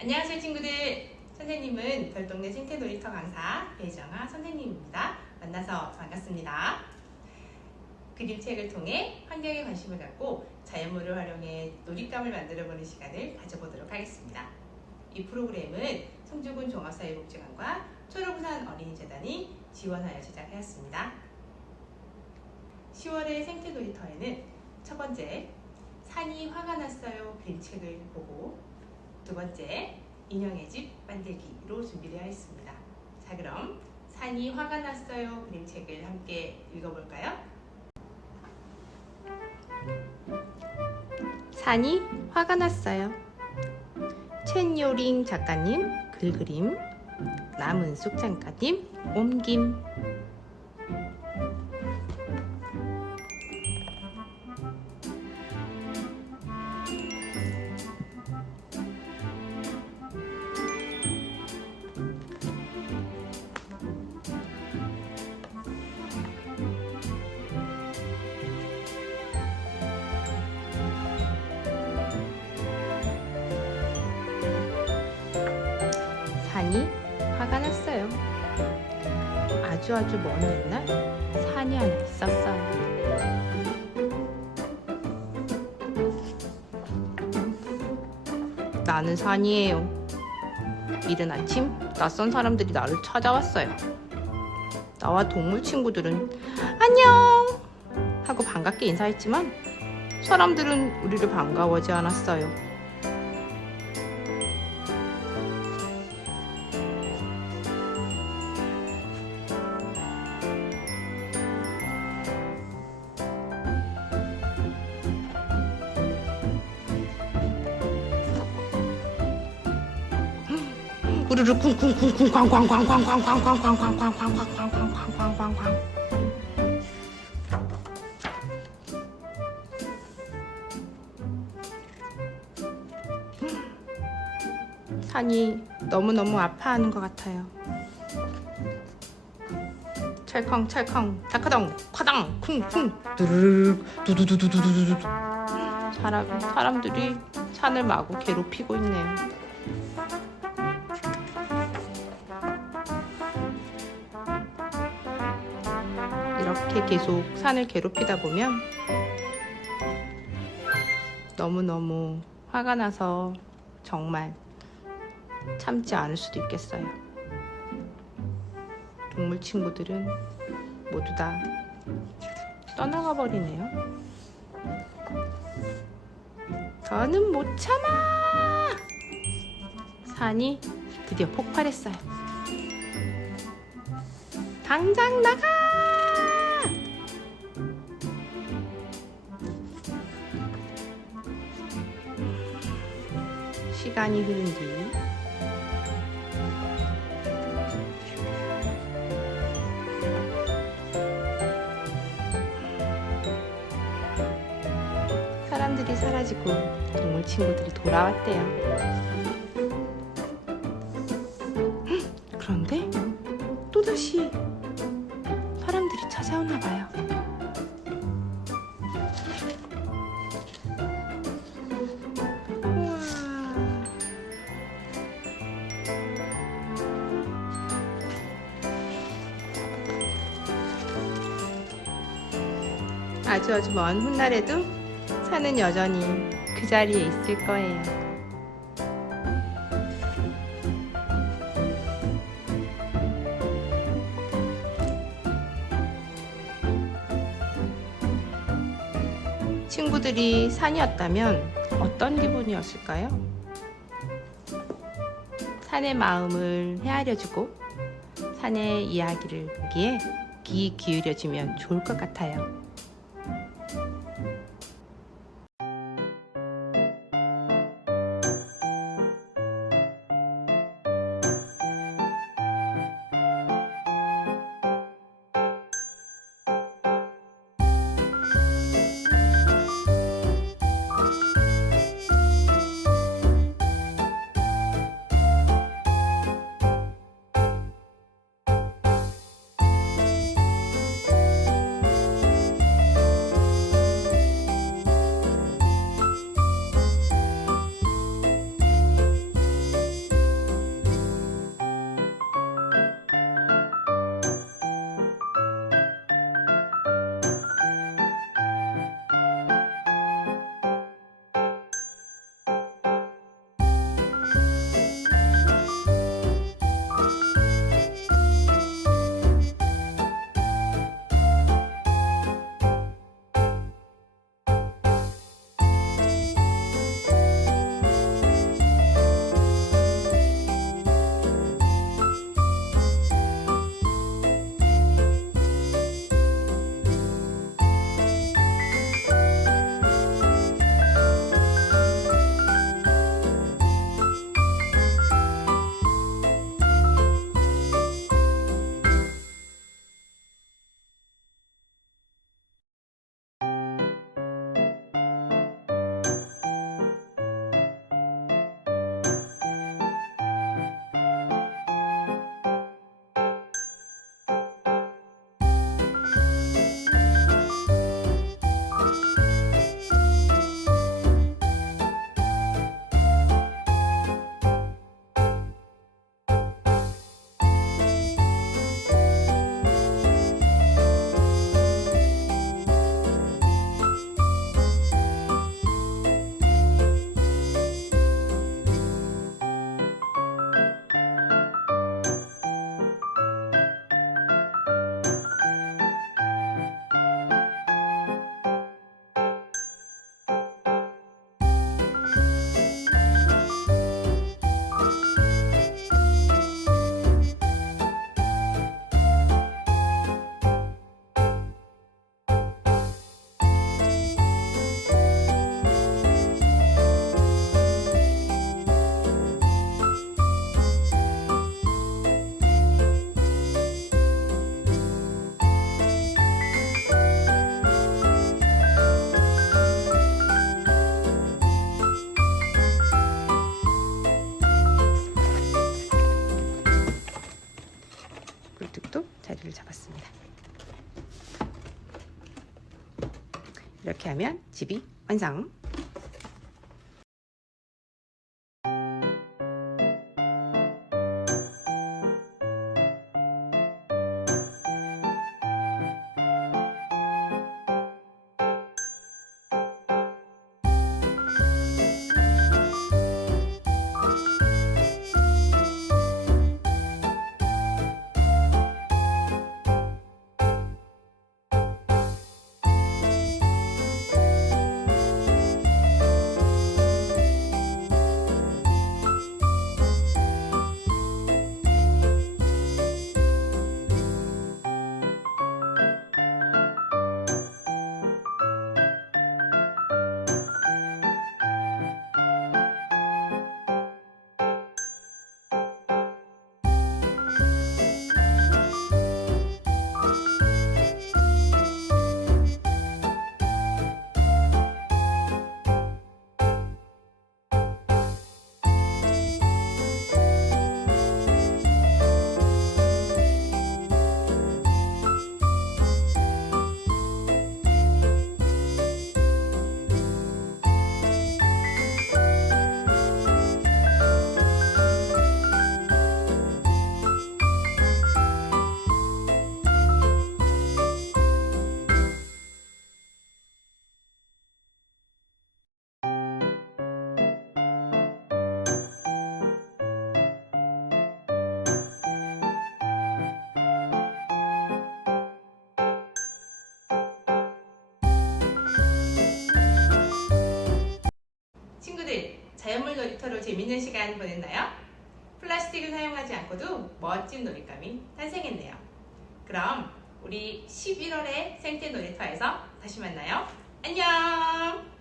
안녕하세요 친구들. 선생님은 별동네 생태놀이터 강사 배정아 선생님입니다. 만나서 반갑습니다. 그림책을 통해 환경에 관심을 갖고 자연물을 활용해 놀잇감을 만들어보는 시간을 가져보도록 하겠습니다. 이 프로그램은 성주군 종합사회복지관과 초록우산 어린이재단이 지원하여 제작하였습니다. 10월의 생태놀이터에는 첫 번째 산이 화가 났어요 그림책을 보고 두 번째 인형의 집 만들기로 준비를 하였습니다. 자 그럼 산이 화가 났어요 그림책을 함께 읽어볼까요? 산이 화가 났어요. 첸요링 작가님 글그림 남은숙 작가님 옮김 아주 아주 먼 옛날 산이 있었어요. 나는 산이에요. 이른 아침 낯선 사람들이 나를 찾아왔어요. 나와 동물 친구들은 안녕 하고 반갑게 인사했지만 사람들은 우리를 반가워하지 않았어요. 우르르 쿵쿵쿵쿵 쾅쾅쾅쾅쾅쾅쾅쾅쾅쾅쾅쾅쾅쾅쾅쾅쾅쾅 산이 너무너무 아파하는 것 같아요. 찰컹찰컹 다카덩 과당 쿵쿵 두르륵 두두두두두두두 사람 사람들이 산을 마구 괴롭히고 있네요. 이렇게 계속 산을 괴롭히다 보면 너무너무 화가 나서 정말 참지 않을 수도 있겠어요. 동물 친구들은 모두 다 떠나가 버리네요. 더는 못 참아! 산이 드디어 폭발했어요. 당장 나가! 시간이 흐른 뒤 사람들이 사라지고 동물 친구들이 돌아왔대요. 헉, 그런데 또다시 아주 아주 먼 훗날에도 산은 여전히 그 자리에 있을 거예요. 친구들이 산이었다면 어떤 기분이었을까요? 산의 마음을 헤아려주고 산의 이야기를 여기에 귀 기울여주면 좋을 것 같아요. 이렇게 하면 집이 완성! 놀이터로 재밌는 시간 보냈나요? 플라스틱을 사용하지 않고도 멋진 놀잇감이 탄생했네요. 그럼 우리 11월의 생태 놀이터에서 다시 만나요. 안녕!